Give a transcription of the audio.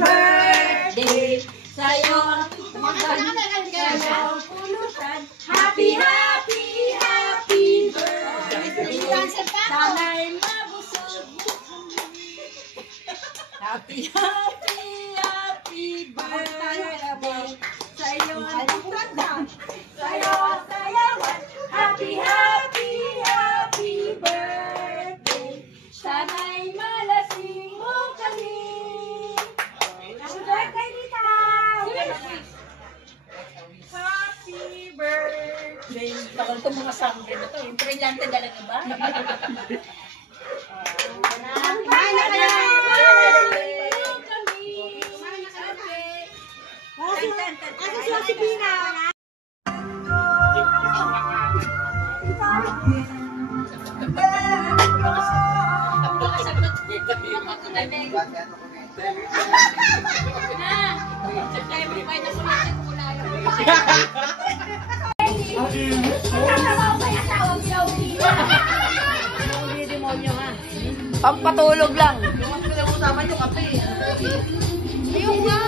birthday sa'yo. Happy, happy, happy birthday. Sana'y mabusog. Happy, happy, happy birthday sa'yo. Sa'yo, sayawan. Happy, happy, happy birthday. Sana'y malasing mo kami. Happy birthday, Nita! Happy birthday! Takal ito mga sangre na ito. Yung brilyante talaga ba? Happy birthday kami. Ano siya si Pina? Pampatulog lang. Yung usapan yung kape. Ayun nga.